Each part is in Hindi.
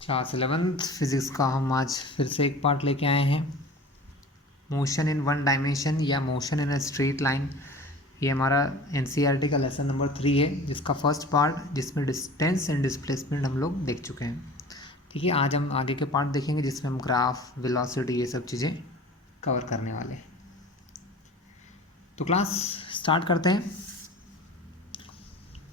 क्लास 11th फिज़िक्स का हम आज फिर से एक पार्ट लेके आए हैं, मोशन इन वन डायमेंशन या motion in a straight line. ये हमारा एनसीईआरटी का लेसन नंबर 3 है, जिसका फर्स्ट पार्ट जिसमें डिस्टेंस एंड डिस्प्लेसमेंट हम लोग देख चुके हैं। ठीक है, आज हम आगे के पार्ट देखेंगे जिसमें हम ग्राफ, वेलोसिटी, ये सब चीज़ें कवर करने वाले हैं। तो क्लास स्टार्ट करते हैं।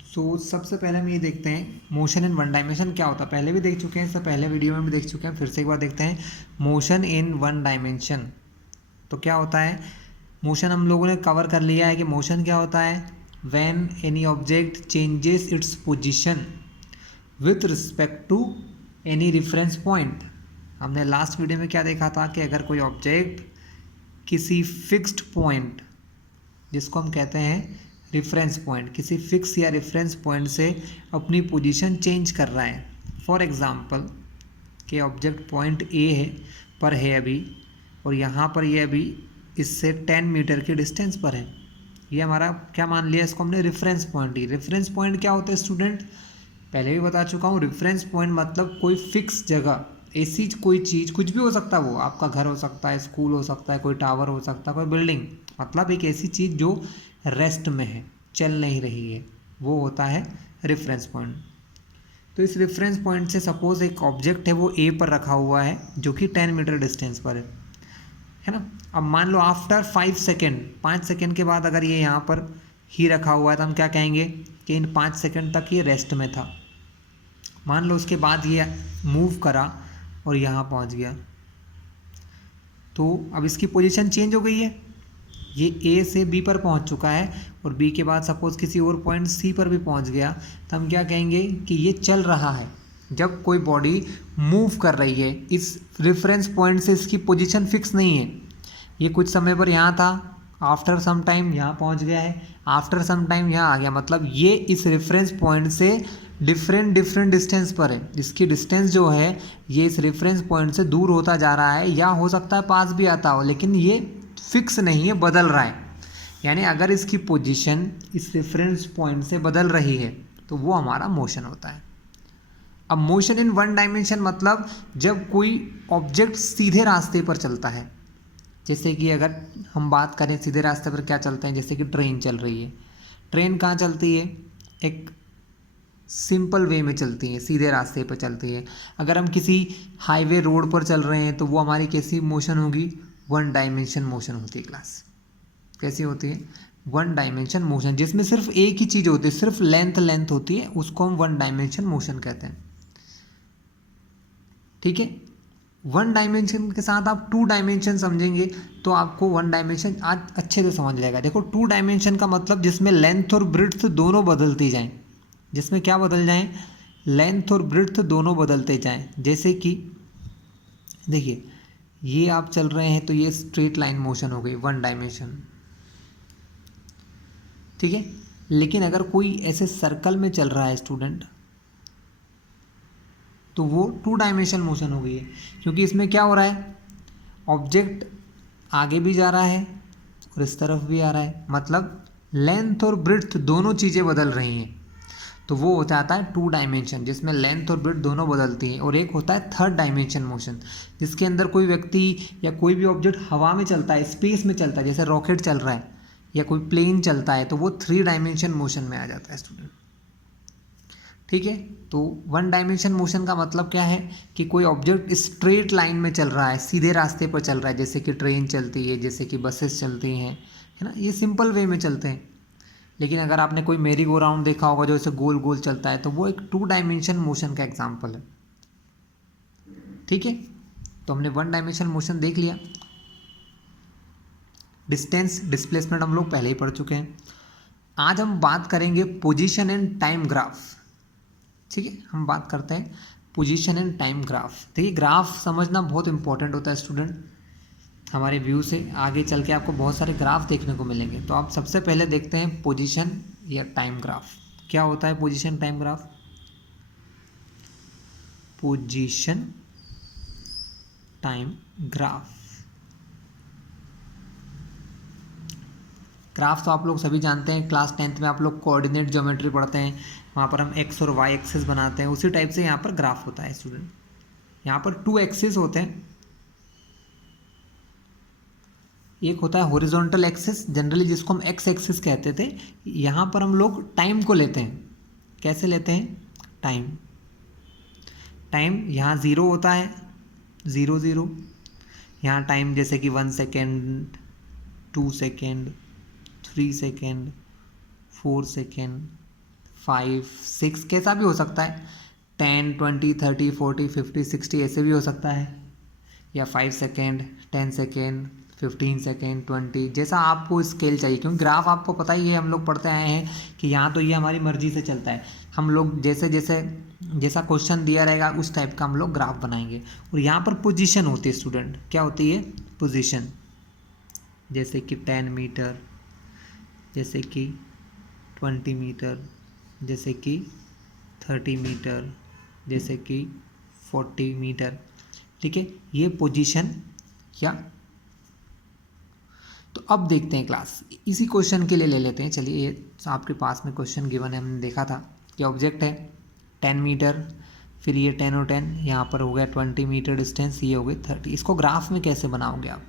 तो सबसे पहले हम ये देखते हैं मोशन इन वन डायमेंशन क्या होता है। पहले भी देख चुके हैं, इससे पहले वीडियो में भी देख चुके हैं, फिर से एक बार देखते हैं मोशन इन वन डायमेंशन। तो क्या होता है मोशन, हम लोगों ने कवर कर लिया है कि मोशन क्या होता है। When any object changes its position with respect to any reference point. हमने लास्ट वीडियो में क्या देखा था कि अगर कोई ऑब्जेक्ट किसी फिक्स्ड पॉइंट, जिसको हम कहते हैं रेफरेंस पॉइंट, किसी फिक्स या रेफरेंस पॉइंट से अपनी पोजीशन चेंज कर रहा है। फॉर एग्जांपल कि ऑब्जेक्ट पॉइंट ए है पर है अभी, और यहाँ पर ये अभी इससे 10 मीटर की डिस्टेंस पर है। ये हमारा क्या मान लिया, इसको हमने रेफरेंस पॉइंट ही। रेफरेंस पॉइंट क्या होता है स्टूडेंट, पहले भी बता चुका हूँ। रेफरेंस पॉइंट मतलब कोई फिक्स जगह, ऐसी कोई चीज़, कुछ भी हो सकता है, वो आपका घर हो सकता है, स्कूल हो सकता है, कोई टावर हो सकता है, कोई बिल्डिंग, मतलब एक ऐसी चीज़ जो रेस्ट में है, चल नहीं रही है, वो होता है रेफरेंस पॉइंट। तो इस रेफरेंस पॉइंट से सपोज एक ऑब्जेक्ट है वो ए पर रखा हुआ है जो कि 10 मीटर डिस्टेंस पर है ना। अब मान लो आफ्टर 5 सेकेंड, 5 सेकेंड के बाद अगर ये यहाँ पर ही रखा हुआ है तो हम क्या कहेंगे कि इन 5 सेकेंड तक ये रेस्ट में था। मान लो उसके बाद ये मूव करा और यहाँ पहुँच गया, तो अब इसकी पोजीशन चेंज हो गई है। ये ए से बी पर पहुंच चुका है और बी के बाद सपोज किसी और पॉइंट सी पर भी पहुंच गया, तो हम क्या कहेंगे कि ये चल रहा है। जब कोई बॉडी मूव कर रही है, इस रेफरेंस पॉइंट से इसकी पोजीशन फिक्स नहीं है। ये कुछ समय पर यहाँ था, आफ्टर सम टाइम यहाँ पहुँच गया है, आफ्टर सम टाइम यहाँ आ गया, मतलब ये इस रेफरेंस पॉइंट से डिफरेंट डिस्टेंस पर है। इसकी डिस्टेंस जो है ये इस रेफरेंस पॉइंट से दूर होता जा रहा है, या हो सकता है पास भी आता हो, लेकिन ये फिक्स नहीं है, बदल रहा है। यानी अगर इसकी पोजीशन इस रेफरेंस पॉइंट से बदल रही है तो वो हमारा मोशन होता है। अब मोशन इन वन डायमेंशन मतलब जब कोई ऑब्जेक्ट सीधे रास्ते पर चलता है। जैसे कि अगर हम बात करें सीधे रास्ते पर क्या चलते हैं, जैसे कि ट्रेन चल रही है। ट्रेन कहाँ चलती है, एक सिंपल वे में चलती है, सीधे रास्ते पर चलती है। अगर हम किसी हाईवे रोड पर चल रहे हैं तो वो हमारी कैसी मोशन होगी, वन डायमेंशन मोशन होती है। क्लास कैसी होती है, वन डायमेंशन मोशन, जिसमें सिर्फ एक ही चीज़ होती है, सिर्फ लेंथ होती है, उसको हम वन डायमेंशन मोशन कहते हैं। ठीक है, वन डायमेंशन के साथ आप टू डायमेंशन समझेंगे तो आपको वन डायमेंशन आज अच्छे से समझ जाएगा। देखो, टू डायमेंशन का मतलब जिसमें लेंथ और ब्रिड्थ दोनों बदलती जाएं। जिसमें क्या बदल जाएं, लेंथ और ब्रिड्थ दोनों बदलते जाएं। जैसे कि देखिए, ये आप चल रहे हैं तो ये स्ट्रेट लाइन मोशन हो गई, वन डायमेंशन। ठीक है, लेकिन अगर कोई ऐसे सर्कल में चल रहा है स्टूडेंट, तो वो टू डायमेंशन मोशन हो गई है, क्योंकि इसमें क्या हो रहा है, ऑब्जेक्ट आगे भी जा रहा है और इस तरफ भी आ रहा है, मतलब लेंथ और ब्रिड्थ दोनों चीज़ें बदल रही हैं। तो वो हो जाता है टू डायमेंशन, जिसमें लेंथ और ब्रिड्थ दोनों बदलती हैं। और एक होता है थर्ड डायमेंशन मोशन, जिसके अंदर कोई व्यक्ति या कोई भी ऑब्जेक्ट हवा में चलता है, स्पेस में चलता है, जैसे रॉकेट चल रहा है या कोई प्लेन चलता है, तो वो 3 डायमेंशन मोशन में आ जाता है स्टूडेंट। ठीक है, तो वन डायमेंशन मोशन का मतलब क्या है कि कोई ऑब्जेक्ट स्ट्रेट लाइन में चल रहा है, सीधे रास्ते पर चल रहा है, जैसे कि ट्रेन चलती है, जैसे कि बसेस चलती हैं, है ना, ये सिंपल वे में चलते हैं। लेकिन अगर आपने कोई मेरी गो राउंड देखा होगा जो ऐसे गोल गोल चलता है, तो वो एक टू डायमेंशन मोशन का एग्जाम्पल है। ठीक है, तो हमने वन डायमेंशन मोशन देख लिया। डिस्टेंस, डिस्प्लेसमेंट हम लोग पहले ही पढ़ चुके हैं। आज हम बात करेंगे पोजीशन एंड टाइम ग्राफ। ठीक है, हम बात करते हैं पोजीशन एंड टाइम ग्राफ। देखिए, ग्राफ समझना बहुत इंपॉर्टेंट होता है स्टूडेंट। हमारे व्यू से आगे चल के आपको बहुत सारे ग्राफ देखने को मिलेंगे। तो आप सबसे पहले देखते हैं पोजीशन या टाइम ग्राफ। क्या होता है position time graph, position time graph. Graph तो आप लोग सभी जानते हैं, क्लास 10th में आप लोग कोऑर्डिनेट ज्योमेट्री पढ़ते हैं, वहाँ पर हम एक्स और वाई एक्सिस बनाते हैं, उसी टाइप से यहाँ पर ग्राफ होता है स्टूडेंट। यहाँ पर 2 एक्सिस होते हैं, एक होता है हॉरिजॉन्टल एक्सिस जनरली जिसको हम एक्स एक्सिस कहते थे, यहाँ पर हम लोग टाइम को लेते हैं। कैसे लेते हैं? टाइम टाइम यहाँ 0 होता है, 0 0, यहाँ टाइम जैसे कि 1 सेकेंड, 2 सेकेंड, 3 सेकेंड, 4 सेकेंड, 5 6, कैसा भी हो सकता है, 10 20 30 40 50 60 ऐसे भी हो सकता है, या 5 सेकेंड, 10 सेकेंड, 15 सेकेंड, 20, जैसा आपको स्केल चाहिए। क्योंकि ग्राफ आपको पता ही है, हम लोग पढ़ते आए हैं कि यहाँ तो ये हमारी मर्जी से चलता है, हम लोग जैसे जैसे जैसा क्वेश्चन दिया रहेगा उस टाइप का हम लोग ग्राफ बनाएंगे। और यहाँ पर पोजीशन होती है स्टूडेंट, क्या होती है? पोजीशन, जैसे कि 10 मीटर, जैसे कि 20 मीटर, जैसे कि 30 मीटर, जैसे कि 40 मीटर। ठीक है, ये पोजीशन क्या। तो अब देखते हैं क्लास, इसी क्वेश्चन के लिए ले लेते हैं। चलिए, ये आपके पास में क्वेश्चन गिवन है, हमने देखा था कि ऑब्जेक्ट है 10 मीटर, फिर ये 10 और 10, यहाँ पर हो गया 20 मीटर डिस्टेंस, ये हो गई 30। इसको ग्राफ में कैसे बनाओगे आप?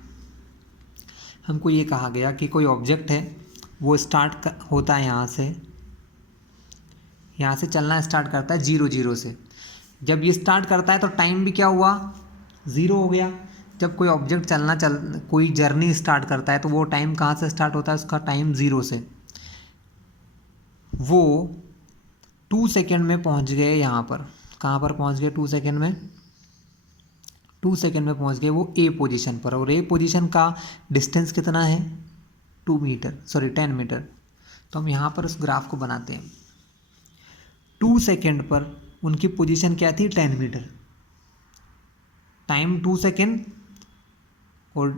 हमको ये कहा गया कि कोई ऑब्जेक्ट है, वो होता है यहाँ से चलना स्टार्ट करता है 0 0 से। जब ये स्टार्ट करता है तो टाइम भी क्या हुआ? 0 हो गया। जब कोई ऑब्जेक्ट कोई जर्नी स्टार्ट करता है तो वो टाइम कहाँ से स्टार्ट होता है? उसका टाइम 0 से। वो 2 सेकेंड में पहुँच गए यहाँ पर। कहाँ पर पहुँच गए? 2 सेकेंड में। 2 सेकेंड में पहुँच गए वो ए पोजीशन पर, और ए पोजीशन का डिस्टेंस कितना है? 10 मीटर। तो हम यहाँ पर उस ग्राफ को बनाते हैं। 2 सेकेंड पर उनकी पोजीशन क्या थी? 10 मीटर। टाइम 2 सेकेंड और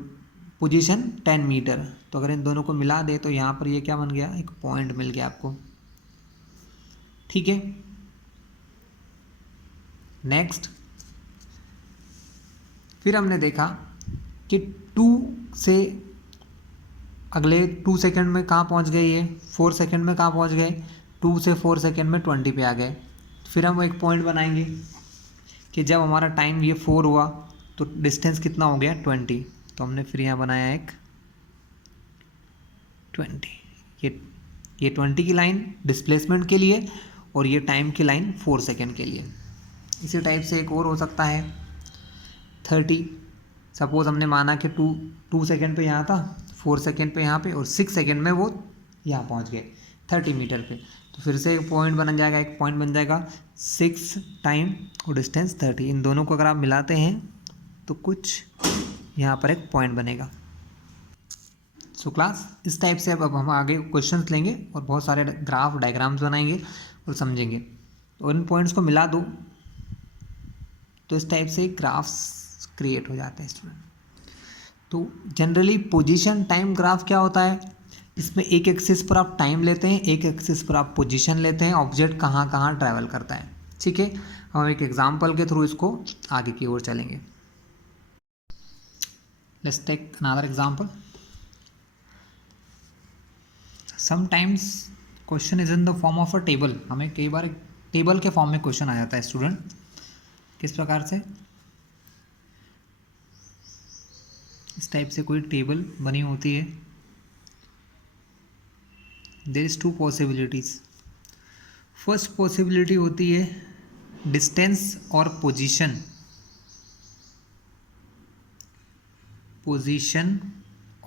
पोजीशन 10 मीटर। तो अगर इन दोनों को मिला दे तो यहाँ पर ये क्या बन गया? एक पॉइंट मिल गया आपको। ठीक है, नेक्स्ट, फिर हमने देखा कि 2 से अगले 2 सेकेंड में कहाँ पहुँच गए? ये 4 सेकेंड में कहाँ पहुँच गए? 2 से 4 सेकेंड में 20 पे आ गए। फिर हम एक पॉइंट बनाएंगे कि जब हमारा टाइम ये 4 हुआ तो डिस्टेंस कितना हो गया? 20। तो हमने फिर यहाँ बनाया एक 20। ये 20 की लाइन डिस्प्लेसमेंट के लिए, और ये टाइम की लाइन 4 सेकेंड के लिए। इसी टाइप से एक और हो सकता है 30। सपोज हमने माना कि 2 सेकेंड पे यहाँ था, 4 सेकेंड पे यहाँ पे, और 6 सेकेंड में वो यहाँ पहुँच गए 30 मीटर पे। तो फिर से एक पॉइंट बन जाएगा 6 टाइम और डिस्टेंस 30। इन दोनों को अगर आप मिलाते हैं तो कुछ यहाँ पर एक पॉइंट बनेगा। सो क्लास, इस टाइप से अब हम आगे क्वेश्चंस लेंगे और बहुत सारे ग्राफ डायग्राम्स बनाएंगे और समझेंगे। और इन पॉइंट्स को मिला दो तो इस टाइप से ग्राफ्स क्रिएट हो जाते हैं स्टूडेंट। तो जनरली पोजीशन टाइम ग्राफ क्या होता है? इसमें एक एक्सिस पर आप टाइम लेते हैं, एक एक्सिस पर आप पोजीशन लेते हैं, ऑब्जेक्ट कहाँ कहाँ ट्रैवल करता है। ठीक है, हम एक एग्जांपल के थ्रू इसको आगे की ओर चलेंगे। Let's take another example. Sometimes question is in the form of a table. हमें कई बार टेबल के फॉर्म में क्वेश्चन आ जाता है स्टूडेंट। किस प्रकार से? इस टाइप से कोई टेबल बनी होती है। There is 2 possibilities. First possibility होती है डिस्टेंस और पोजीशन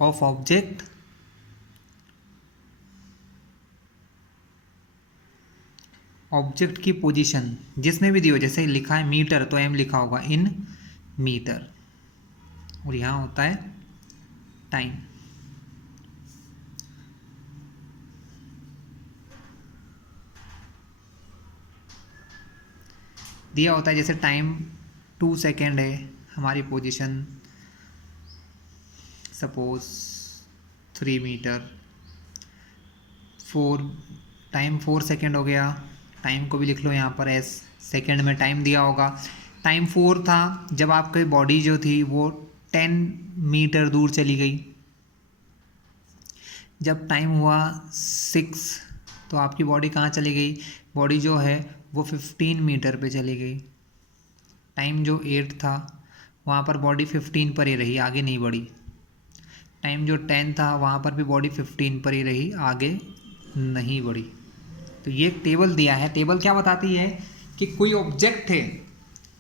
ऑफ ऑब्जेक्ट की पोजीशन जिसमें भी दी हो, जैसे लिखा है मीटर तो एम लिखा होगा इन मीटर, और यहाँ होता है टाइम। दिया होता है जैसे टाइम 2 सेकेंड है, हमारी position suppose 3 metre, time 4 second हो गया। टाइम को भी लिख लो यहाँ पर एस, सेकेंड में टाइम दिया होगा। टाइम 4 था जब आपकी बॉडी जो थी वो 10 मीटर दूर चली गई। जब टाइम हुआ 6 तो आपकी बॉडी कहाँ चली गई? बॉडी जो है वो 15 मीटर पे चली गई। टाइम जो 8 था वहाँ पर बॉडी 15 पर ही रही, आगे नहीं बढ़ी। टाइम जो 10 था वहाँ पर भी बॉडी 15 पर ही रही, आगे नहीं बढ़ी। तो ये एक टेबल दिया है। टेबल क्या बताती है कि कोई ऑब्जेक्ट है,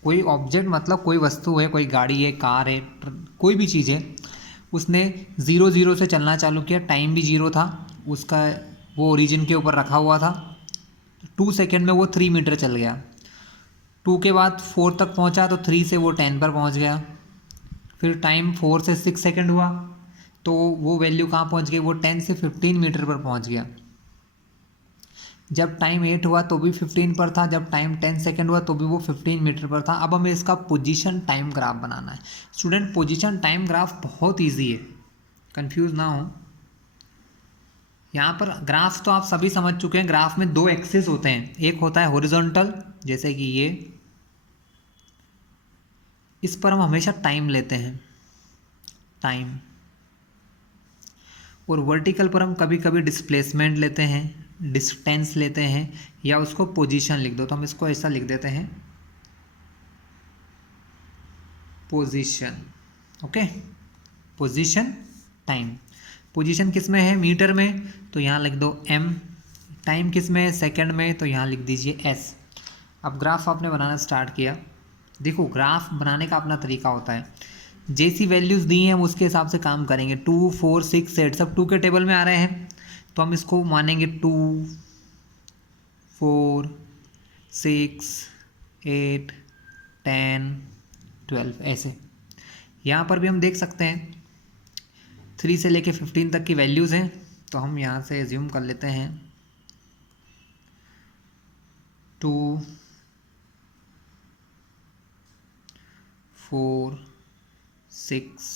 कोई ऑब्जेक्ट मतलब कोई वस्तु है, कोई गाड़ी है, कार है, कोई भी चीज़ है, उसने 0 से चलना चालू किया, टाइम भी 0 था, उसका वो ओरिजिन के ऊपर रखा हुआ था, 2 सेकेंड में वो 3 मीटर चल गया। 2 के बाद 4 तक पहुंचा तो 3 से वो 10 पर पहुंच गया। फिर टाइम 4 से 6 सेकेंड हुआ तो वो वैल्यू कहाँ पहुंच गई, वो 10 से 15 मीटर पर पहुंच गया। जब टाइम 8 हुआ तो भी 15 पर था, जब टाइम 10 सेकेंड हुआ तो भी वो 15 मीटर पर था। अब हमें इसका पोजीशन टाइम ग्राफ बनाना है। स्टूडेंट पोजीशन टाइम ग्राफ बहुत ईजी है, कंफ्यूज ना हो। यहाँ पर ग्राफ तो आप सभी समझ चुके हैं। ग्राफ में 2 एक्सिस होते हैं, एक होता है हॉरिजॉन्टल जैसे कि ये, इस पर हम हमेशा टाइम लेते हैं, टाइम, और वर्टिकल पर हम कभी कभी डिस्प्लेसमेंट लेते हैं, डिस्टेंस लेते हैं, या उसको पोजीशन लिख दो। तो हम इसको ऐसा लिख देते हैं, position. Okay, position time. Position किस में है, मीटर में, तो यहाँ लिख दो m। टाइम किस में है, सेकंड में, तो यहाँ लिख दीजिए s। अब ग्राफ आपने बनाना स्टार्ट किया। देखो ग्राफ बनाने का अपना तरीका होता है, जैसी वैल्यूज़ दी हैं हम उसके हिसाब से काम करेंगे। 2, 4, 6, 8 सब 2 के टेबल में आ रहे हैं तो हम इसको मानेंगे 2, 4, 6, 8, 10, 12 ऐसे। यहाँ पर भी हम देख सकते हैं 3 से लेके 15 तक की वैल्यूज़ हैं, तो हम यहाँ से एज्यूम कर लेते हैं 2, 4, 6,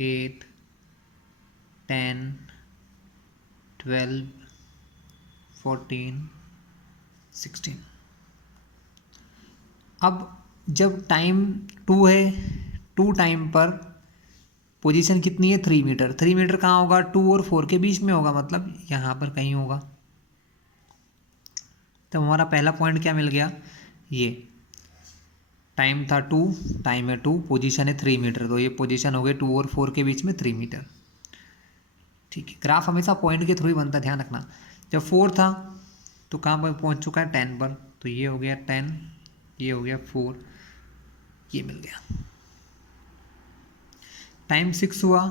8, 10, 12, 14, 16। अब जब टाइम 2 है, 2 टाइम पर पोजीशन कितनी है, 3 मीटर। 3 मीटर कहाँ होगा, 2 और 4 के बीच में होगा, मतलब यहाँ पर कहीं होगा। तो हमारा पहला पॉइंट क्या मिल गया, ये टाइम था 2, टाइम है 2, पोजीशन है 3 मीटर, तो ये पोजीशन हो गई 2 और 4 के बीच में 3 मीटर। ठीक है, ग्राफ हमेशा पॉइंट के थ्रू ही बनता है, ध्यान रखना। जब 4 था तो कहाँ पर पहुँच चुका है, 10 पर, तो ये हो गया 10, ये हो गया 4, ये मिल गया। टाइम 6 हुआ,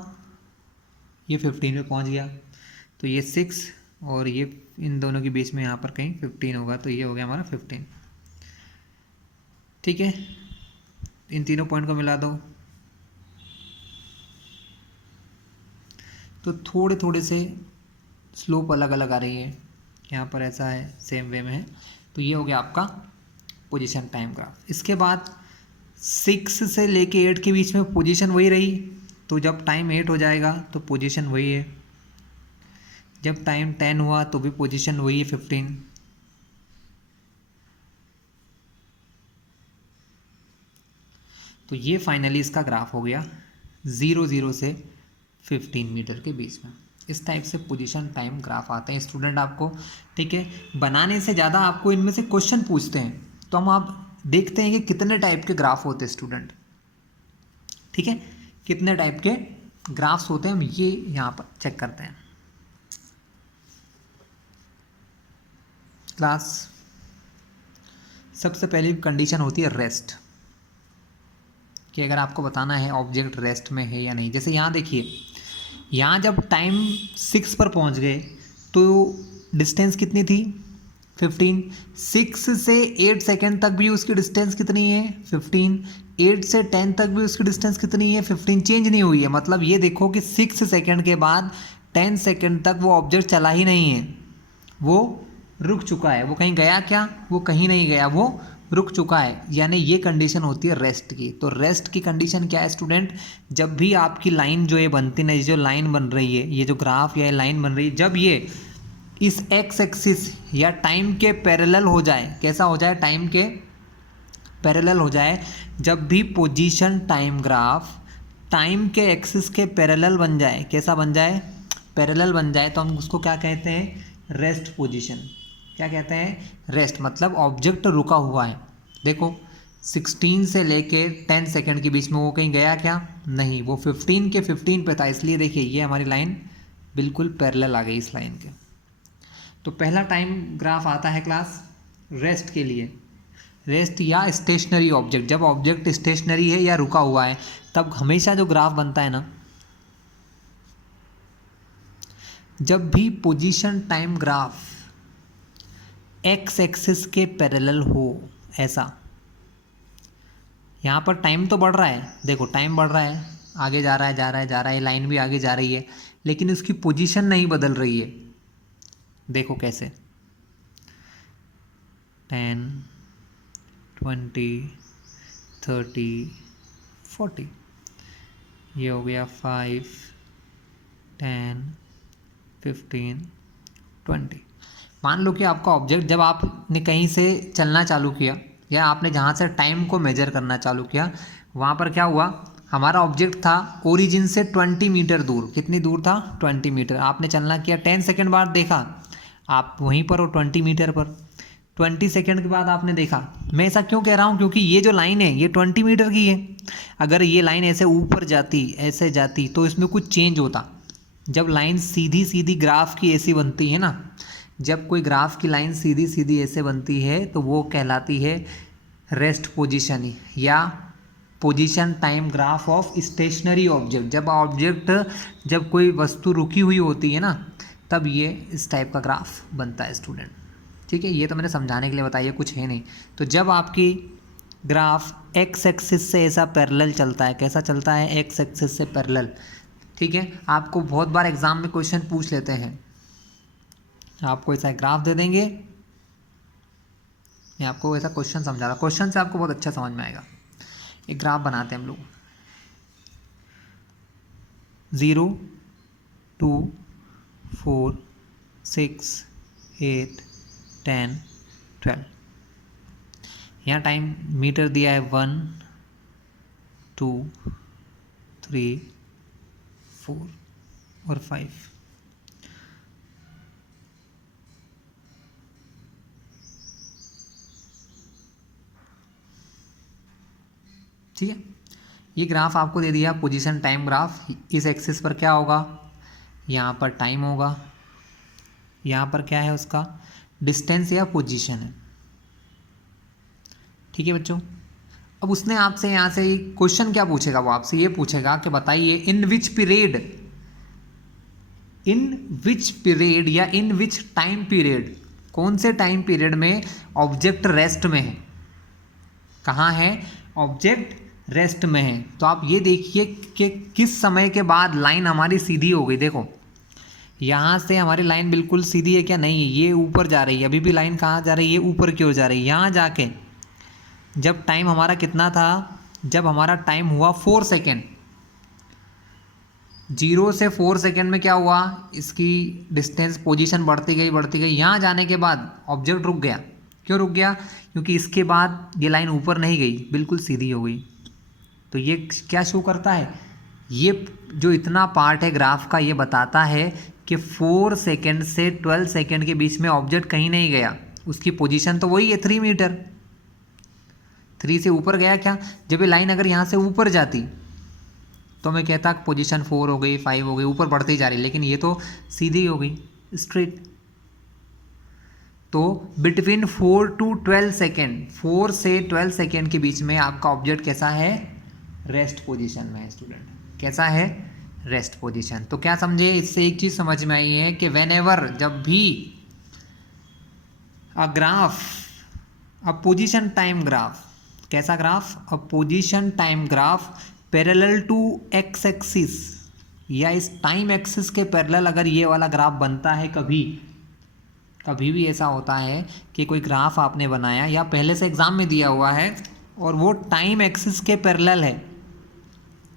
ये 15 पे पहुँच गया, तो ये 6 और ये इन दोनों के बीच में यहाँ पर कहीं 15 होगा, तो ये हो गया हमारा 15। ठीक है, इन तीनों पॉइंट को मिला दो तो थोड़े थोड़े से स्लोप अलग अलग आ रही है। यहाँ पर ऐसा है, सेम वे में है, तो ये हो गया आपका पोजीशन टाइम ग्राफ। इसके बाद 6 से लेके 8 के बीच में पोजीशन वही रही, तो जब टाइम 8 हो जाएगा तो पोजीशन वही है। जब टाइम 10 हुआ तो भी पोजीशन वही है, 15। तो ये फाइनली इसका ग्राफ हो गया 0 से 15 मीटर के बीच में। इस टाइप से पोजीशन टाइम ग्राफ आते हैं स्टूडेंट आपको। ठीक है, बनाने से ज़्यादा आपको इनमें से क्वेश्चन पूछते हैं, तो हम आप देखते हैं कि कितने टाइप के ग्राफ होते हैं स्टूडेंट। ठीक है, कितने टाइप के ग्राफ्स होते हैं हम ये यहाँ पर चेक करते हैं। क्लास सबसे पहली कंडीशन होती है रेस्ट, कि अगर आपको बताना है ऑब्जेक्ट रेस्ट में है या नहीं। जैसे यहाँ देखिए, यहाँ जब टाइम 6 पर पहुँच गए तो डिस्टेंस कितनी थी, 15। 6 से 8 सेकेंड तक भी उसकी डिस्टेंस कितनी है, 15। 8 से 10 तक भी उसकी डिस्टेंस कितनी है, 15, चेंज नहीं हुई है। मतलब ये देखो कि 6 सेकेंड के बाद 10 सेकेंड तक वो ऑब्जेक्ट चला ही नहीं है, वो रुक चुका है। वो कहीं गया क्या, वो कहीं नहीं गया, वो रुक चुका है। यानी ये कंडीशन होती है रेस्ट की। तो रेस्ट की कंडीशन क्या है स्टूडेंट, जब भी आपकी लाइन जो ये बनती है, जो लाइन बन रही है, ये जो ग्राफ या लाइन बन रही है, जब ये इस एक्स एक्सिस या टाइम के पैरेलल हो जाए, कैसा हो जाए, टाइम के पैरेलल हो जाए, जब भी पोजीशन टाइम ग्राफ टाइम के एक्सिस के पैरेलल बन जाए, कैसा बन जाए, पैरेलल बन जाए, तो हम उसको क्या कहते हैं, रेस्ट पोजीशन। क्या कहते हैं, रेस्ट, मतलब ऑब्जेक्ट रुका हुआ है। देखो 16 से लेके 10 सेकंड के बीच में वो कहीं गया क्या? नहीं, वो 15 के 15 पे था, इसलिए देखिए ये हमारी लाइन बिल्कुल पैरेलल आ गई इस लाइन के। तो पहला टाइम ग्राफ आता है क्लास रेस्ट के लिए, रेस्ट या स्टेशनरी ऑब्जेक्ट। जब ऑब्जेक्ट स्टेशनरी है या रुका हुआ है तब हमेशा जो ग्राफ बनता है ना, जब भी position time graph x axis के पैरेलल हो, ऐसा। यहाँ पर टाइम तो बढ़ रहा है, देखो टाइम बढ़ रहा है, आगे जा रहा है जा रहा है जा रहा है, लाइन भी आगे जा रही है, लेकिन उसकी पोजीशन नहीं बदल रही है। देखो कैसे, 10, 20, 30, 40, ये हो गया 5, 10, 15, 20। मान लो कि आपका ऑब्जेक्ट, जब आपने कहीं से चलना चालू किया या आपने जहाँ से टाइम को मेजर करना चालू किया, वहाँ पर क्या हुआ, हमारा ऑब्जेक्ट था ओरिजिन से 20 मीटर दूर। कितनी दूर था? 20 मीटर। आपने चलना किया, 10 सेकंड बाद देखा आप वहीं पर हो 20 मीटर पर। 20 सेकंड के बाद आपने देखा, मैं ऐसा क्यों कह रहा हूँ, क्योंकि ये जो लाइन है ये 20 मीटर की है। अगर ये लाइन ऐसे ऊपर जाती, ऐसे जाती, तो इसमें कुछ चेंज होता। जब लाइन सीधी सीधी ग्राफ की ऐसी बनती है ना, जब कोई ग्राफ की लाइन सीधी सीधी ऐसे बनती है तो वो कहलाती है रेस्ट पोजीशन या position time graph of stationary object. जब कोई वस्तु रुकी हुई होती है ना, तब ये इस टाइप का ग्राफ बनता है स्टूडेंट। ठीक है, ये तो मैंने समझाने के लिए बताया, कुछ है नहीं। तो जब आपकी ग्राफ एक्स एक्सिस से ऐसा पैरेलल चलता है, कैसा चलता है? एक्स एक्सिस से पैरेलल। ठीक है, आपको बहुत बार एग्जाम में क्वेश्चन पूछ लेते हैं, आपको ऐसा ग्राफ दे देंगे, मैं आपको ऐसा क्वेश्चन समझा रहा, क्वेश्चन से आपको बहुत अच्छा समझ में आएगा। एक ग्राफ बनाते हैं हम लोग, 0, 2, 4, 6, 8, 10, 12। यहाँ टाइम मीटर दिया है 1, 2, 3, 4 और 5। ठीक है, ये ग्राफ आपको दे दिया पोजीशन टाइम ग्राफ। इस एक्सिस पर क्या होगा? यहाँ पर टाइम होगा, यहाँ पर क्या है उसका डिस्टेंस या पोजीशन है। ठीक है बच्चों, अब उसने आपसे यहाँ से क्वेश्चन क्या पूछेगा, वो आपसे ये पूछेगा कि बताइए इन विच पीरियड या इन विच टाइम पीरियड, कौन से टाइम पीरियड में ऑब्जेक्ट रेस्ट में है? कहाँ है? ऑब्जेक्ट रेस्ट में है। तो आप ये देखिए कि किस समय के बाद लाइन हमारी सीधी हो गई। देखो यहाँ से हमारी लाइन बिल्कुल सीधी है क्या? नहीं है, ये ऊपर जा रही है। अभी भी लाइन कहाँ जा रही है? ऊपर की ओर जा रही है। यहाँ जाके जब टाइम हमारा कितना था, जब हमारा टाइम हुआ 4 सेकेंड, 0 से 4 सेकेंड में क्या हुआ, इसकी डिस्टेंस पोजीशन बढ़ती गई। यहाँ जाने के बाद ऑब्जेक्ट रुक गया। क्यों रुक गया? क्योंकि इसके बाद ये लाइन ऊपर नहीं गई, बिल्कुल सीधी हो गई। तो ये क्या शो करता है? ये जो इतना पार्ट है ग्राफ का, ये बताता है कि 4 सेकेंड से 12 सेकेंड के बीच में ऑब्जेक्ट कहीं नहीं गया, उसकी पोजीशन तो वही है 3 मीटर। 3 से ऊपर गया क्या? जब ये लाइन अगर यहाँ से ऊपर जाती तो मैं कहता पोजीशन 4 हो गई, 5 हो गई, ऊपर बढ़ती जा रही, लेकिन ये तो सीधी हो गई, स्ट्रेट। तो बिटवीन 4 to 12 सेकेंड, 4 से 12 सेकेंड के बीच में आपका ऑब्जेक्ट कैसा है? रेस्ट पोजीशन में है स्टूडेंट। कैसा है? Rest position. तो क्या समझे? इससे एक चीज समझ में आई है कि व्हेनेवर, जब भी a graph, a position time graph, कैसा graph? A position time graph parallel to x axis या इस टाइम एक्सिस के पैरेलल अगर ये वाला ग्राफ बनता है, कभी भी ऐसा होता है कि कोई ग्राफ आपने बनाया या पहले से एग्जाम में दिया हुआ है और वो टाइम एक्सिस के पैरेलल है।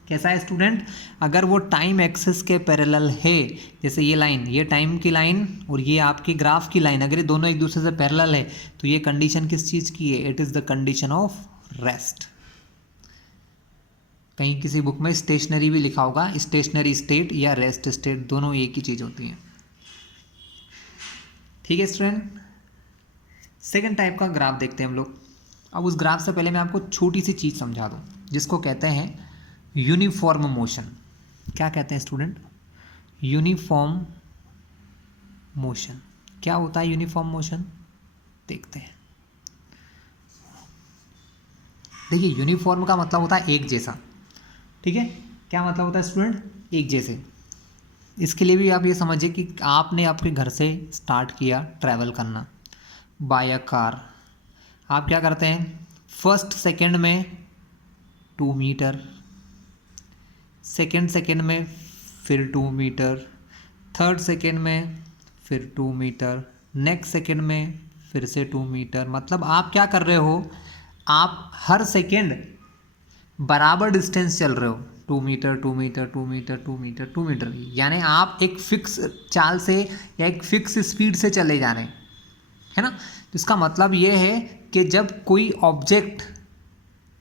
कैसा है स्टूडेंट? अगर वो टाइम एक्सिस के पैरेलल है, जैसे ये लाइन, ये टाइम की लाइन और ये आपकी ग्राफ की लाइन, अगर ये दोनों एक दूसरे से पैरेलल है तो ये कंडीशन किस चीज़ की है? It is the condition of rest. कहीं किसी बुक में स्टेशनरी भी लिखा होगा, स्टेशनरी स्टेट या रेस्ट स्टेट, दोनों एक ही चीज़ होती हैं। ठीक है स्टूडेंट, सेकेंड टाइप का ग्राफ देखते हैं हम लोग। अब उस ग्राफ से पहले मैं आपको छोटी सी चीज़ समझा दूँ जिसको कहते हैं यूनिफॉर्म मोशन। क्या कहते हैं स्टूडेंट? Uniform motion. क्या होता है यूनिफॉर्म मोशन? देखते हैं। देखिए, यूनिफॉर्म का मतलब होता है एक जैसा। ठीक है, क्या मतलब होता है स्टूडेंट? एक जैसे। इसके लिए भी आप ये समझिए कि आपने आपके घर से स्टार्ट किया ट्रैवल करना बाय अ कार। आप क्या करते हैं? फर्स्ट सेकंड में 2 मीटर, सेकंड में फिर 2 मीटर, थर्ड सेकंड में फिर 2 मीटर, नेक्स्ट सेकंड में फिर से 2 मीटर। मतलब आप क्या कर रहे हो? आप हर सेकंड बराबर डिस्टेंस चल रहे हो। 2 metre, 2 metre, 2 metre, 2 metre, 2 metre, यानी आप एक फिक्स चाल से या एक फिक्स स्पीड से चले जा रहे हैं, है ना। तो इसका मतलब ये है कि जब कोई ऑब्जेक्ट,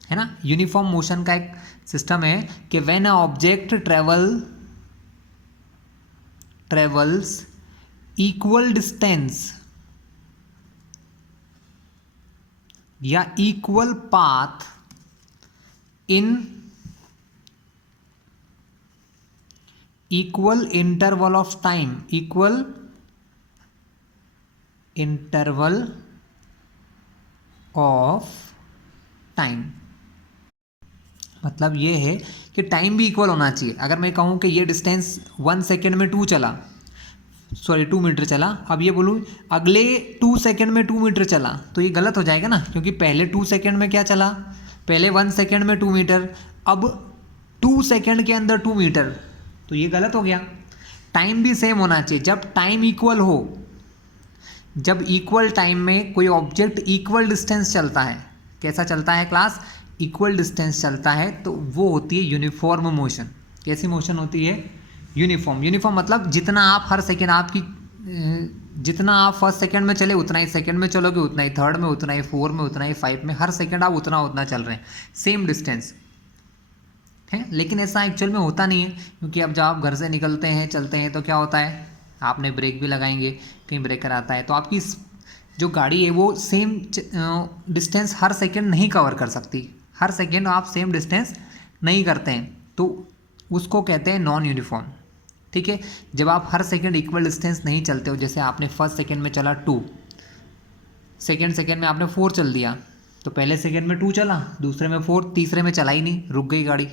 है ना, यूनिफॉर्म मोशन का एक सिस्टम है कि when a object travels equal distance या equal path in equal interval of time, equal interval of time. मतलब ये है कि टाइम भी इक्वल होना चाहिए। अगर मैं कहूँ कि ये डिस्टेंस 1 सेकेंड में 2 मीटर चला, अब ये बोलूँ अगले 2 सेकेंड में 2 मीटर चला, तो ये गलत हो जाएगा ना, क्योंकि पहले 2 सेकेंड में क्या चला? पहले 1 सेकेंड में 2 मीटर, अब 2 सेकेंड के अंदर 2 मीटर, तो ये गलत हो गया। टाइम भी सेम होना चाहिए। जब टाइम इक्वल हो, जब इक्वल टाइम में कोई ऑब्जेक्ट इक्वल डिस्टेंस चलता है, कैसा चलता है क्लास? इक्वल डिस्टेंस चलता है, तो वो होती है यूनिफॉर्म मोशन। कैसी मोशन होती है? यूनिफॉर्म। यूनिफॉर्म मतलब जितना आप हर सेकेंड जितना आप फर्स्ट सेकेंड में चले उतना ही सेकेंड में चलोगे, उतना ही थर्ड में, उतना ही 4 में, उतना ही 5 में, हर सेकेंड आप उतना चल रहे हैं, सेम डिस्टेंस है। लेकिन ऐसा एक्चुअल में होता नहीं है, क्योंकि अब जब आप घर से निकलते हैं, चलते हैं, तो क्या होता है? आपने ब्रेक भी लगाएंगे, कहीं ब्रेकर आता है, तो आपकी जो गाड़ी है वो सेम डिस्टेंस हर सेकेंड नहीं कवर कर सकती। हर सेकेंड आप सेम डिस्टेंस नहीं करते हैं, तो उसको कहते हैं नॉन यूनिफॉर्म। ठीक है, जब आप हर सेकेंड इक्वल डिस्टेंस नहीं चलते हो, जैसे आपने फर्स्ट सेकेंड में चला 2, सेकेंड में आपने 4 चल दिया, तो पहले सेकेंड में 2 चला, दूसरे में 4, तीसरे में चला ही नहीं, रुक गई गाड़ी।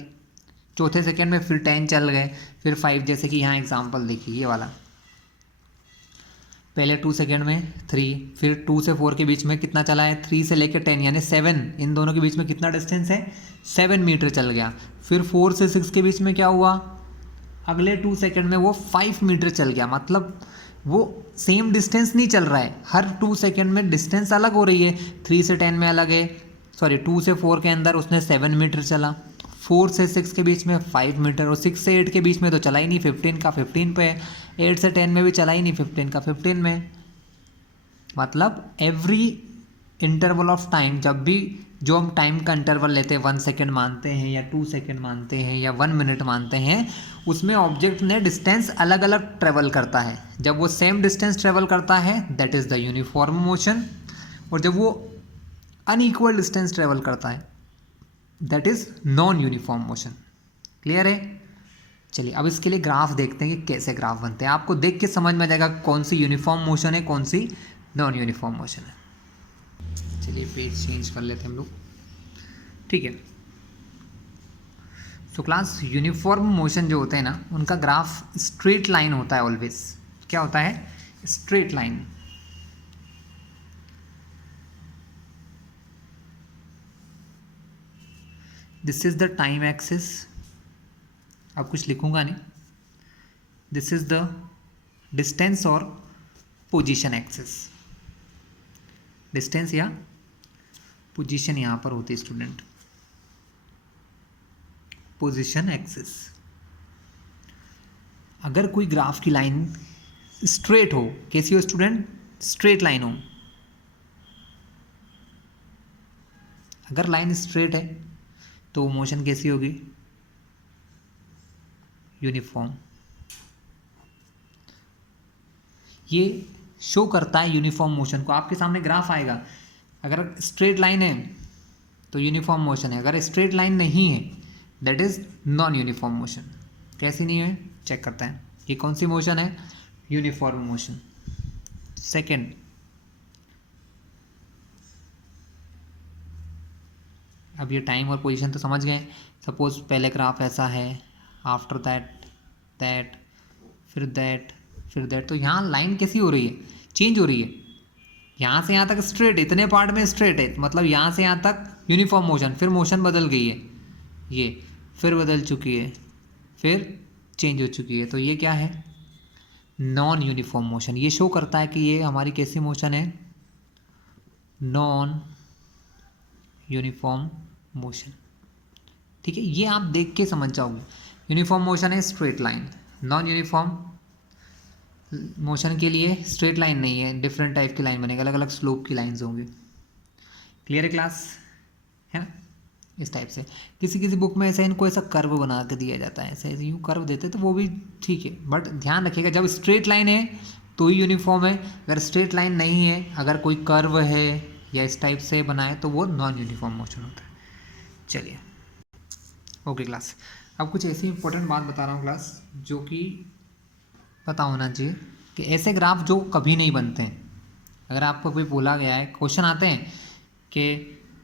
चौथे सेकेंड में फिर 10 चल गए, फिर 5, जैसे कि यहाँ एग्जांपल देखिए ये वाला। पहले 2 सेकेंड में 3, फिर 2 से 4 के बीच में कितना चला है? 3 से लेकर 10 यानी 7, इन दोनों के बीच में कितना डिस्टेंस है? 7 मीटर चल गया। फिर 4 से 6 के बीच में क्या हुआ? अगले 2 सेकेंड में वो 5 मीटर चल गया। मतलब वो सेम डिस्टेंस नहीं चल रहा है, हर 2 सेकेंड में डिस्टेंस अलग हो रही है। 3 से 10 में अलग है, 2 से 4 के अंदर उसने 7 मीटर चला, 4 से 6 के बीच में 5 मीटर, और 6 से 8 के बीच में तो चला ही नहीं, 15 का 15 पे है, 8 से 10 में भी चला ही नहीं, 15 का 15 में। मतलब एवरी इंटरवल ऑफ टाइम, जब भी जो हम टाइम का इंटरवल लेते हैं, 1 सेकेंड मानते हैं या 2 सेकेंड मानते हैं या 1 मिनट मानते हैं, उसमें ऑब्जेक्ट ने डिस्टेंस अलग अलग ट्रेवल करता है। जब वो सेम डिस्टेंस ट्रेवल करता है that is the uniform motion, और जब वो अनइक्वल डिस्टेंस ट्रेवल करता है that is non uniform motion. Clear है? चलिए अब इसके लिए ग्राफ देखते हैं कि कैसे ग्राफ बनते हैं। आपको देख के समझ में आ जाएगा कौन सी यूनिफॉर्म मोशन है, कौन सी नॉन यूनिफॉर्म मोशन है। चलिए पेज चेंज कर लेते हैं हम लोग। ठीक है, तो क्लास यूनिफॉर्म मोशन जो होते हैं ना, उनका ग्राफ स्ट्रेट लाइन होता है ऑलवेज। क्या होता है? Straight line. This is the time axis, अब कुछ लिखूंगा नहीं। दिस इज द डिस्टेंस और पोजीशन एक्सिस। डिस्टेंस या पोजीशन यहाँ पर होती है स्टूडेंट, पोजीशन एक्सिस। अगर कोई ग्राफ की लाइन स्ट्रेट हो, कैसी हो स्टूडेंट? स्ट्रेट लाइन हो। अगर लाइन स्ट्रेट है तो मोशन कैसी होगी? यूनिफॉर्म। ये शो करता है यूनिफॉर्म मोशन को। आपके सामने ग्राफ आएगा, अगर स्ट्रेट लाइन है तो यूनिफॉर्म मोशन है। अगर स्ट्रेट लाइन नहीं है that is non uniform motion. कैसी नहीं है, चेक करते हैं। ये कौन सी मोशन है, यूनिफॉर्म मोशन। सेकेंड, अब ये टाइम और पोजीशन तो समझ गए। सपोज पहले ग्राफ ऐसा है, आफ्टर दैट दैट फिर दैट फिर दैट, तो यहाँ लाइन कैसी हो रही है, चेंज हो रही है। यहाँ से यहाँ तक स्ट्रेट, इतने पार्ट में स्ट्रेट है, मतलब यहाँ से यहाँ तक यूनिफॉर्म मोशन, फिर मोशन बदल गई है, ये फिर बदल चुकी है, फिर चेंज हो चुकी है। तो ये क्या है, नॉन यूनिफॉर्म मोशन। ये शो करता है कि ये हमारी कैसी मोशन है, नॉन यूनिफॉर्म मोशन। ठीक है, ये आप देख के समझ जाओगे। यूनिफॉर्म मोशन है straight line, non uniform motion के लिए स्ट्रेट लाइन नहीं है, डिफरेंट टाइप की लाइन बनेगा, अलग अलग स्लोप की लाइंस होंगी। क्लियर है क्लास, है ना। इस टाइप से किसी किसी बुक में ऐसा इनको ऐसा कर्व बना के दिया जाता है, ऐसे ऐसे यूँ कर्व देते तो वो भी ठीक है, बट ध्यान रखिएगा जब स्ट्रेट लाइन है तो ही यूनिफॉर्म है, अगर स्ट्रेट लाइन नहीं है, अगर कोई कर्व है या इस टाइप से बनाए तो वो नॉन यूनिफॉर्म मोशन होता है। चलिए ओके क्लास, अब कुछ ऐसी इंपॉर्टेंट बात बता रहा हूँ क्लास जो कि पता होना चाहिए कि ऐसे ग्राफ जो कभी नहीं बनते हैं। अगर आपको कोई बोला गया है, क्वेश्चन आते हैं कि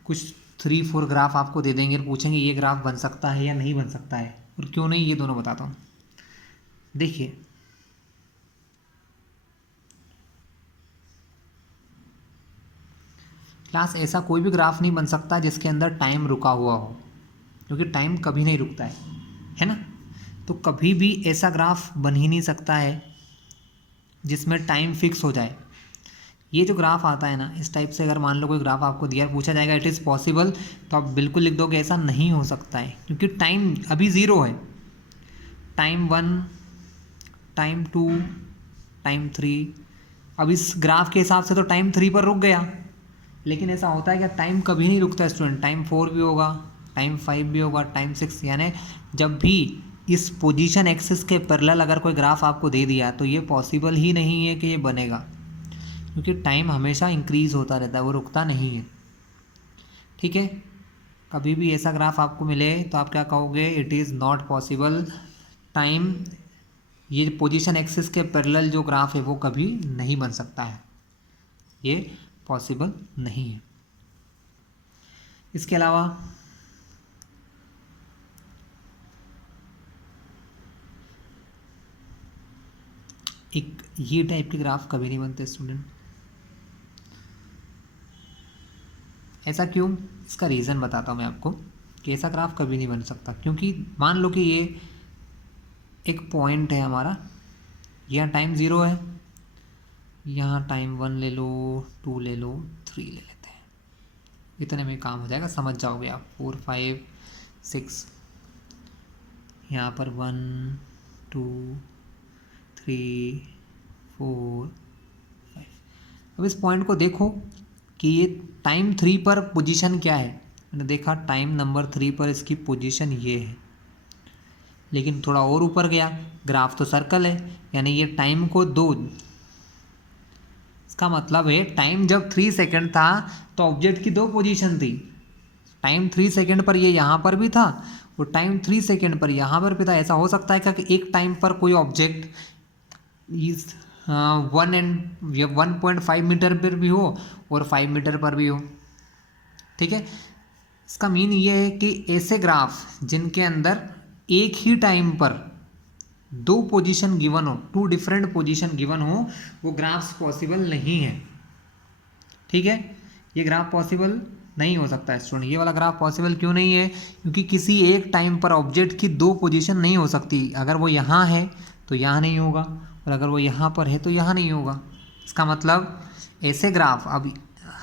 कुछ 3-4 ग्राफ आपको दे देंगे और पूछेंगे ये ग्राफ बन सकता है या नहीं बन सकता है, और क्यों नहीं, ये दोनों बताता हूँ। देखिए क्लास, ऐसा कोई भी ग्राफ नहीं बन सकता जिसके अंदर टाइम रुका हुआ हो, क्योंकि टाइम कभी नहीं रुकता है ना। तो कभी भी ऐसा ग्राफ बन ही नहीं सकता है जिसमें टाइम फिक्स हो जाए। ये जो ग्राफ आता है ना इस टाइप से, अगर मान लो कोई ग्राफ आपको दिया पूछा जाएगा इट इज़ पॉसिबल, तो आप बिल्कुल लिख दोगे ऐसा नहीं हो सकता है, क्योंकि टाइम अभी ज़ीरो है। टाइम 1, टाइम 2, टाइम 3, अब इस ग्राफ के हिसाब से तो टाइम 3 पर रुक गया, लेकिन ऐसा होता है कि टाइम कभी नहीं रुकता स्टूडेंट। टाइम 4 भी होगा, टाइम 5 भी होगा, टाइम 6, यानी जब भी इस पोजीशन एक्सिस के पैरेलल अगर कोई ग्राफ आपको दे दिया तो ये पॉसिबल ही नहीं है कि ये बनेगा, क्योंकि टाइम हमेशा इंक्रीज़ होता रहता है, वो रुकता नहीं है। ठीक है, कभी भी ऐसा ग्राफ आपको मिले तो आप क्या कहोगे, it is not possible. Time, ये पोजीशन एक्सिस के पैरेलल जो ग्राफ है वो कभी नहीं बन सकता है, ये पॉसिबल नहीं है। इसके अलावा एक ये टाइप के ग्राफ कभी नहीं बनते स्टूडेंट। ऐसा क्यों, इसका रीज़न बताता हूँ मैं आपको कि ऐसा ग्राफ कभी नहीं बन सकता। क्योंकि मान लो कि ये एक पॉइंट है हमारा, यहाँ टाइम 0 है, यहाँ टाइम 1 ले लो, 2 ले लो, 3 ले लेते हैं, इतने में काम हो जाएगा, समझ जाओगे आप। 4, 5, 6, यहाँ पर 1, 2, 3, 4, 5। अब इस पॉइंट को देखो कि ये टाइम 3 पर पोजीशन क्या है। मैंने देखा टाइम नंबर 3 पर इसकी पोजीशन ये है, लेकिन थोड़ा और ऊपर गया, ग्राफ तो सर्कल है, यानी ये टाइम को 2, इसका मतलब है टाइम जब 3 सेकंड था तो ऑब्जेक्ट की 2 पोजीशन थी। टाइम 3 सेकंड पर ये यहाँ पर भी था और टाइम 3 सेकंड पर यहाँ पर भी था। ऐसा हो सकता है क्या कि एक टाइम पर कोई ऑब्जेक्ट इस 1.5 मीटर पर भी हो और 5 मीटर पर भी हो। ठीक है, इसका मीन ये है कि ऐसे ग्राफ जिनके अंदर एक ही टाइम पर 2 पोजीशन गिवन हो, 2 डिफरेंट पोजीशन गिवन हो, वो ग्राफ्स पॉसिबल नहीं है। ठीक है, ये ग्राफ पॉसिबल नहीं हो सकता है स्टूडेंट। ये वाला ग्राफ पॉसिबल क्यों नहीं है, क्योंकि किसी एक टाइम पर ऑब्जेक्ट की 2 पोजीशन नहीं हो सकती। अगर वो यहाँ है तो यहाँ नहीं होगा, और अगर वो यहाँ पर है तो यहाँ नहीं होगा। इसका मतलब ऐसे ग्राफ, अब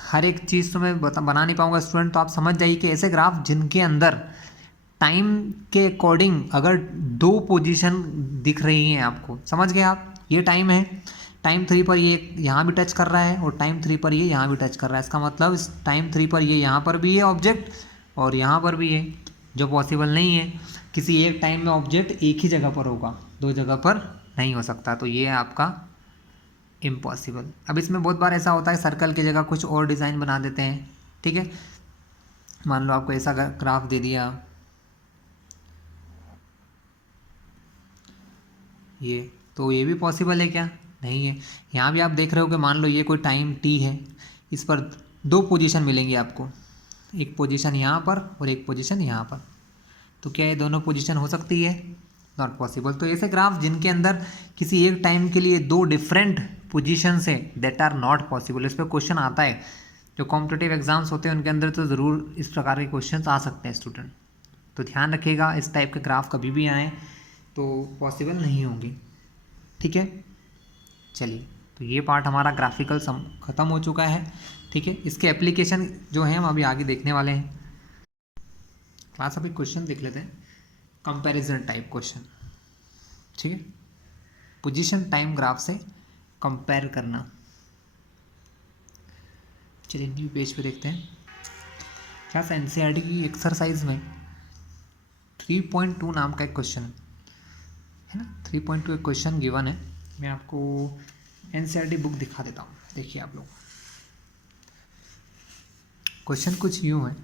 हर एक चीज़ तो मैं बना नहीं पाऊँगा स्टूडेंट, तो आप समझ जाइए कि ऐसे ग्राफ जिनके अंदर टाइम के अकॉर्डिंग अगर 2 पोजीशन दिख रही हैं आपको, समझ गए आप, ये टाइम है, टाइम 3 पर ये यहाँ भी टच कर रहा है और टाइम 3 पर ये यहाँ भी टच कर रहा है। इसका मतलब इस टाइम 3 पर ये यहाँ पर भी है ऑब्जेक्ट और यहाँ पर भी है, जो पॉसिबल नहीं है। किसी एक टाइम में ऑब्जेक्ट एक ही जगह पर होगा, 2 जगह पर नहीं हो सकता, तो ये है आपका इम्पॉसिबल। अब इसमें बहुत बार ऐसा होता है सर्कल की जगह कुछ और डिज़ाइन बना देते हैं। ठीक है, मान लो आपको ऐसा ग्राफ दे दिया, ये तो ये भी पॉसिबल है क्या? नहीं है। यहाँ भी आप देख रहे हो कि मान लो ये कोई टाइम टी है, इस पर दो पोजीशन मिलेंगी आपको, एक पोजीशन यहाँ पर और एक पोजीशन यहाँ पर। तो क्या ये दोनों पोजीशन हो सकती है? Not possible. तो ऐसे ग्राफ जिनके अंदर किसी एक टाइम के लिए दो डिफरेंट पोजीशन है, दैट आर नॉट पॉसिबल। इस पर क्वेश्चन आता है, जो कॉम्पिटिटिव एग्जाम्स होते हैं उनके अंदर तो ज़रूर इस प्रकार के क्वेश्चन आ सकते हैं स्टूडेंट। तो ध्यान रखिएगा, इस टाइप के ग्राफ कभी भी आएँ तो पॉसिबल नहीं होंगी। ठीक है, चलिए, तो ये पार्ट हमारा ग्राफिकल ख़त्म हो चुका है। ठीक है, इसके एप्लीकेशन जो हैं हम अभी आगे देखने वाले हैं। क्लास अभी क्वेश्चन देख लेते हैं, कंपैरिजन टाइप क्वेश्चन। ठीक है, पोजीशन टाइम ग्राफ से कंपेयर करना। चलिए न्यू पेज पे देखते हैं। क्लास एनसीईआरटी की एक्सरसाइज में 3.2 नाम का एक क्वेश्चन है ना, 3.2 एक क्वेश्चन गिवन है। मैं आपको एनसीईआरटी बुक दिखा देता हूँ, देखिए आप लोग। क्वेश्चन कुछ यूँ है,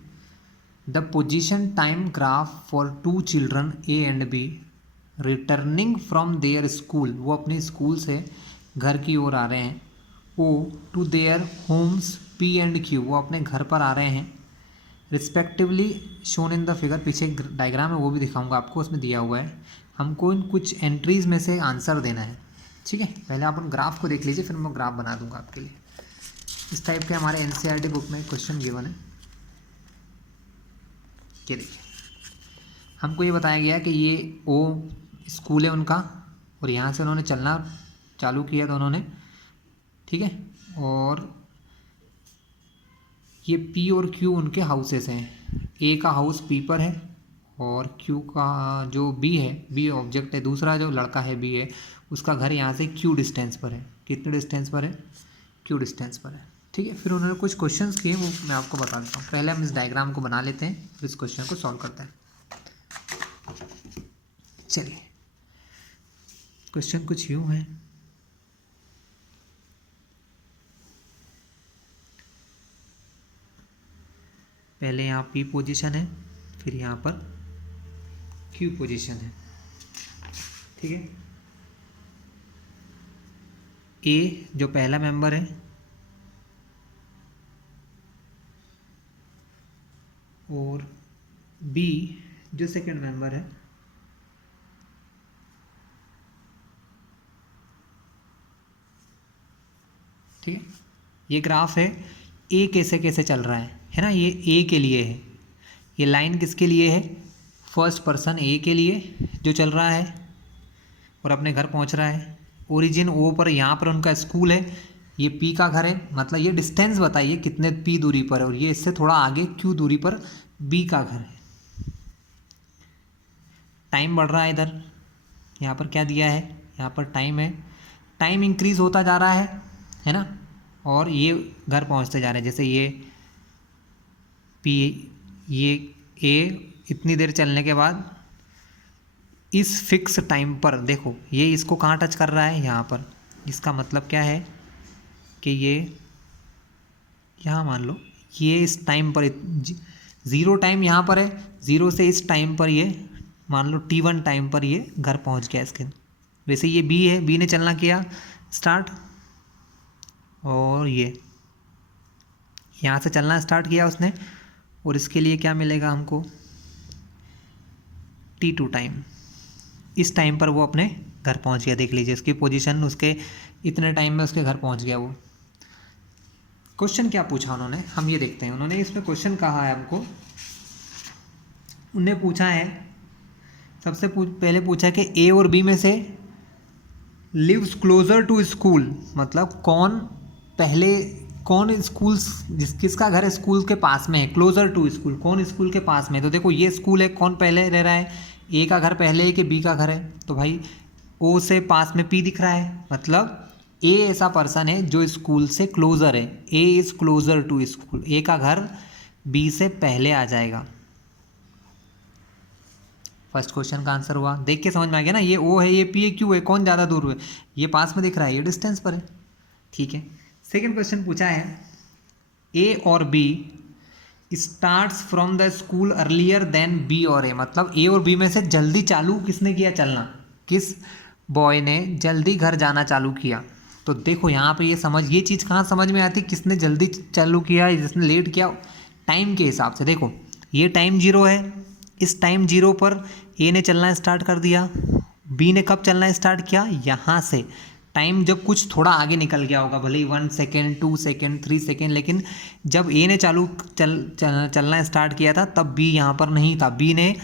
the position time graph for two children A and B returning from their school, वो अपने स्कूल से घर की ओर आ रहे हैं। O to their homes P and Q, वो अपने घर पर आ रहे हैं। Respectively shown in the figure, पीछे एक डायग्राम है वो भी दिखाऊंगा आपको, उसमें दिया हुआ है। हमको इन कुछ एंट्रीज में से आंसर देना है। ठीक है, पहले आप उन ग्राफ को देख लीजिए, फिर मैं ग्राफ बना दूंगा आपके लिए। इस टाइप के हमारे एनसीईआरटी बुक में क्वेश्चन गिवन है। ये देखिए, हमको ये बताया गया कि ये ओ स्कूल है उनका, और यहाँ से उन्होंने चलना चालू किया दोनों ने। ठीक है, और ये पी और क्यू उनके हाउसेस हैं। ए का हाउस पी पर है, और क्यू का जो बी है, बी ऑब्जेक्ट है, दूसरा जो लड़का है बी है, उसका घर यहाँ से क्यू डिस्टेंस पर है। कितने डिस्टेंस पर है? क्यू डिस्टेंस पर है। ठीक है, फिर उन्होंने कुछ क्वेश्चंस किए, वो मैं आपको बता देता हूँ। पहले हम इस डायग्राम को बना लेते हैं, फिर इस क्वेश्चन को सॉल्व करते हैं। चलिए, क्वेश्चन कुछ यूँ है, पहले यहाँ पी पोजीशन है, फिर यहाँ पर क्यू पोजीशन है। ठीक है, ए जो पहला मेंबर है और बी जो सेकंड मेंबर है। ठीक है, ये ग्राफ है, ए कैसे कैसे चल रहा है ना, ये ए के लिए है, ये लाइन किसके लिए है? फर्स्ट पर्सन ए के लिए जो चल रहा है और अपने घर पहुंच रहा है। ओरिजिन ओ पर, यहाँ पर उनका स्कूल है, ये पी का घर है, मतलब ये डिस्टेंस बताइए कितने पी दूरी पर है, और ये इससे थोड़ा आगे क्यू दूरी पर बी का घर है। टाइम बढ़ रहा है इधर, यहाँ पर क्या दिया है? यहाँ पर टाइम है, टाइम इंक्रीज होता जा रहा है ना, और ये घर पहुँचते जा रहे हैं। जैसे ये पी, ये ए इतनी देर चलने के बाद इस फिक्स टाइम पर देखो, ये इसको कहाँ टच कर रहा है? यहाँ पर। इसका मतलब क्या है कि ये यहाँ मान लो ये इस टाइम पर, ज़ीरो टाइम यहाँ पर है, ज़ीरो से इस टाइम पर ये मान लो T1 टाइम पर ये घर पहुँच गया इसके। वैसे ये बी है, बी ने चलना किया स्टार्ट, और ये यहाँ से चलना स्टार्ट किया उसने, और इसके लिए क्या मिलेगा हमको? T2 time. इस टाइम पर वो अपने घर पहुंच गया। देख लीजिए उसकी पोजीशन, उसके इतने टाइम में उसके घर पहुंच गया वो। क्वेश्चन क्या पूछा उन्होंने, हम ये देखते हैं। उन्होंने इसमें क्वेश्चन कहा है हमको, उन्हें पूछा है, सबसे पहले पूछा है कि ए और बी में से लिव्स क्लोजर टू स्कूल, मतलब कौन स्कूल, किसका घर स्कूल के पास में है? क्लोजर टू स्कूल, कौन स्कूल के पास में है? तो देखो ये स्कूल है, कौन पहले रह रहा है? ए का घर पहले है कि बी का घर है? तो भाई ओ से पास में पी दिख रहा है, मतलब ए ऐसा पर्सन है जो स्कूल से क्लोजर है। ए इज क्लोजर टू स्कूल, ए का घर बी से पहले आ जाएगा। फर्स्ट क्वेश्चन का आंसर हुआ, देख के समझ में आ गया ना, ये ओ है, ये पी है, क्यू है, कौन ज़्यादा दूर है? ये पास में दिख रहा है, ये डिस्टेंस पर है। ठीक है, सेकेंड क्वेश्चन पूछा है, ए और B starts from the school earlier than B और ए, मतलब ए और बी में से जल्दी चालू किसने किया चलना, किस बॉय ने जल्दी घर जाना चालू किया। तो देखो यहाँ पे ये चीज़ कहाँ समझ में आती, किसने जल्दी चालू किया, जिसने लेट किया, टाइम के हिसाब से। देखो ये टाइम 0 है, इस टाइम 0 पर ए ने चलना स्टार्ट कर दिया, बी ने कब चलना स्टार्ट किया, यहाँ से टाइम जब कुछ थोड़ा आगे निकल गया होगा, भले ही 1 सेकेंड 2 सेकेंड 3 सेकेंड, लेकिन जब ए ने चलना स्टार्ट किया था तब बी यहाँ पर नहीं था, बी ने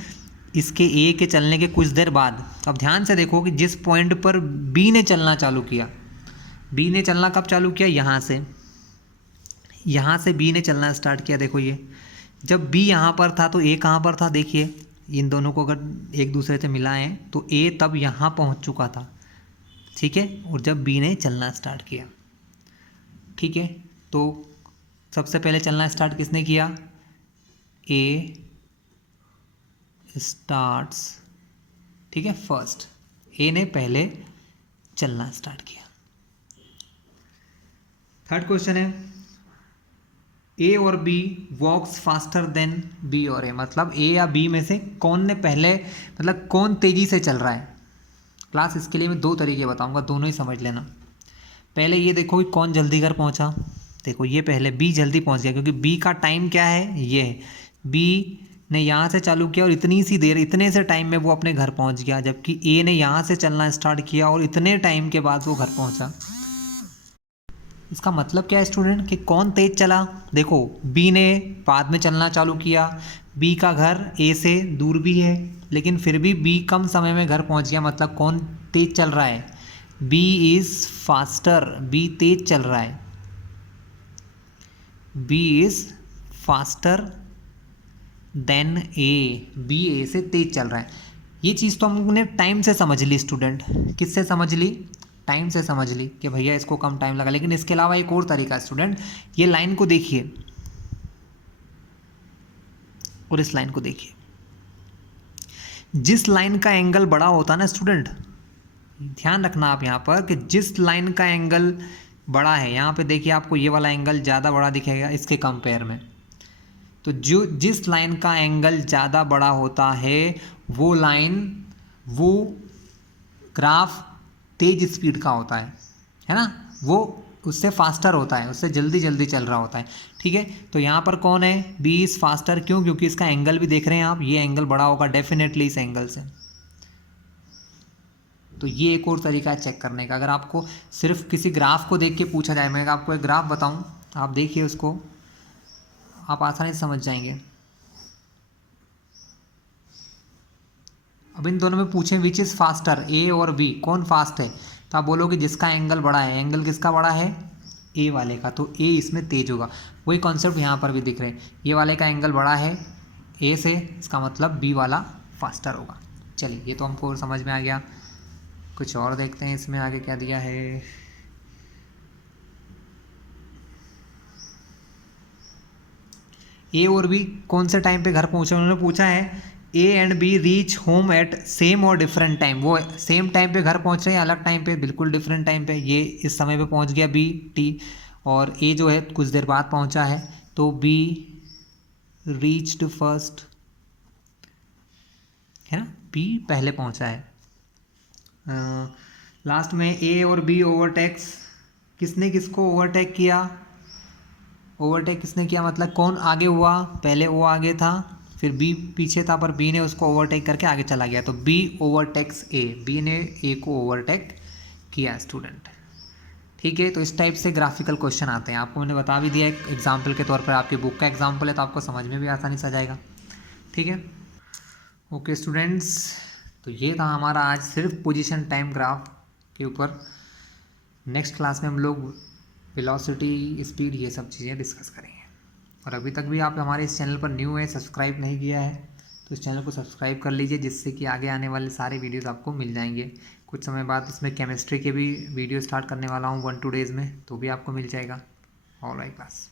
इसके ए के चलने के कुछ देर बाद। अब ध्यान से देखो कि जिस पॉइंट पर बी ने चलना चालू किया, बी ने चलना कब चालू किया, यहाँ से बी ने चलना स्टार्ट किया। देखो ये जब बी यहाँ पर था तो ए कहाँ पर था, देखिए इन दोनों को अगर एक दूसरे से मिलाएं तो ए तब यहाँ पहुँच चुका था, ठीक है, और जब बी ने चलना स्टार्ट किया, ठीक है, तो सबसे पहले चलना स्टार्ट किसने किया, ए स्टार्ट्स, ठीक है, फर्स्ट, ए ने पहले चलना स्टार्ट किया। थर्ड क्वेश्चन है ए और बी वॉक्स फास्टर देन बी और ए, मतलब ए या बी में से कौन ने पहले, मतलब कौन तेजी से चल रहा है। क्लास इसके लिए मैं 2 तरीके बताऊंगा, दोनों ही समझ लेना। पहले ये देखो कि कौन जल्दी घर पहुंचा, देखो ये पहले बी जल्दी पहुंच गया, क्योंकि बी का टाइम क्या है, ये है, बी ने यहाँ से चालू किया और इतनी सी देर, इतने से टाइम में वो अपने घर पहुंच गया, जबकि ए ने यहाँ से चलना स्टार्ट किया और इतने टाइम के बाद वो घर पहुंचा। इसका मतलब क्या है स्टूडेंट, कि कौन तेज चला, देखो बी ने बाद में चलना चालू किया, बी का घर ए से दूर भी है, लेकिन फिर भी बी कम समय में घर पहुंच गया, मतलब कौन तेज चल रहा है, बी इज़ फास्टर, बी तेज चल रहा है, b is faster than a, b a से तेज चल रहा है। ये चीज़ तो हमने टाइम से समझ ली स्टूडेंट, किससे समझ ली, टाइम से समझ ली कि भैया इसको कम टाइम लगा, लेकिन इसके अलावा एक और तरीका है स्टूडेंट, ये लाइन को देखिए और इस लाइन को देखिए, जिस लाइन का एंगल बड़ा होता है ना स्टूडेंट, ध्यान रखना आप यहाँ पर कि जिस लाइन का एंगल बड़ा है, यहाँ पे देखिए आपको ये वाला एंगल ज़्यादा बड़ा दिखेगा इसके कंपेयर में, तो जो जिस लाइन का एंगल ज़्यादा बड़ा होता है वो लाइन, वो ग्राफ तेज स्पीड का होता है ना, वो उससे फास्टर होता है, उससे जल्दी जल्दी चल रहा होता है, ठीक है। तो यहाँ पर कौन है, बी इज़ फास्टर, क्यों, क्योंकि इसका एंगल भी देख रहे हैं आप, ये एंगल बड़ा होगा डेफिनेटली इस एंगल से। तो ये एक और तरीका है चेक करने का, अगर आपको सिर्फ किसी ग्राफ को देख के पूछा जाए, मैं आपको एक ग्राफ बताऊँ, आप देखिए उसको, आप आसानी से समझ जाएंगे। अब इन दोनों में पूछें विच इज़ फास्टर, ए और बी, कौन फास्ट है, तो आप बोलोगे जिसका एंगल बड़ा है, एंगल किसका बड़ा है, ए वाले का, तो ए इसमें तेज होगा। वही कॉन्सेप्ट यहाँ पर भी दिख रहे हैं, ये वाले का एंगल बड़ा है ए से, इसका मतलब बी वाला फास्टर होगा। चलिए ये तो हमको समझ में आ गया, कुछ और देखते हैं इसमें आगे क्या दिया है। ए और बी कौन से टाइम पे घर पहुंचे, उन्होंने पूछा है A and B reach home at same और डिफरेंट टाइम, वो सेम टाइम पे घर पहुंच रहे हैं, अलग टाइम पे, बिल्कुल डिफरेंट टाइम पे, ये इस समय पे पहुंच गया बी टी, और ए जो है कुछ देर बाद पहुंचा है, तो बी रीच्ड फर्स्ट, है ना, बी पहले पहुंचा है। लास्ट में ए और बी ओवरटेक्स, किसने किसको ओवरटेक किया, ओवरटेक किसने किया, मतलब कौन आगे हुआ, पहले वो आगे था, फिर बी पीछे था, पर बी ने उसको ओवरटेक करके आगे चला गया, तो बी ओवरटेक्स ए, बी ने ए को ओवरटेक किया स्टूडेंट, ठीक है। तो इस टाइप से ग्राफिकल क्वेश्चन आते हैं, आपको मैंने बता भी दिया एक एग्जाम्पल के तौर पर, आपकी बुक का एग्जाम्पल है तो आपको समझ में भी आसानी से आ जाएगा, ठीक है। ओके स्टूडेंट्स, तो ये था हमारा आज सिर्फ पोजीशन टाइम ग्राफ के ऊपर। नेक्स्ट क्लास में हम लोग वेलोसिटी, स्पीड, ये सब चीज़ें डिस्कस करेंगे। और अभी तक भी आप हमारे इस चैनल पर न्यू है, सब्सक्राइब नहीं किया है, तो इस चैनल को सब्सक्राइब कर लीजिए, जिससे कि आगे आने वाले सारे वीडियोस आपको मिल जाएंगे। कुछ समय बाद इसमें केमिस्ट्री के भी वीडियो स्टार्ट करने वाला हूँ 1-2 डेज़ में, तो भी आपको मिल जाएगा। Alright class.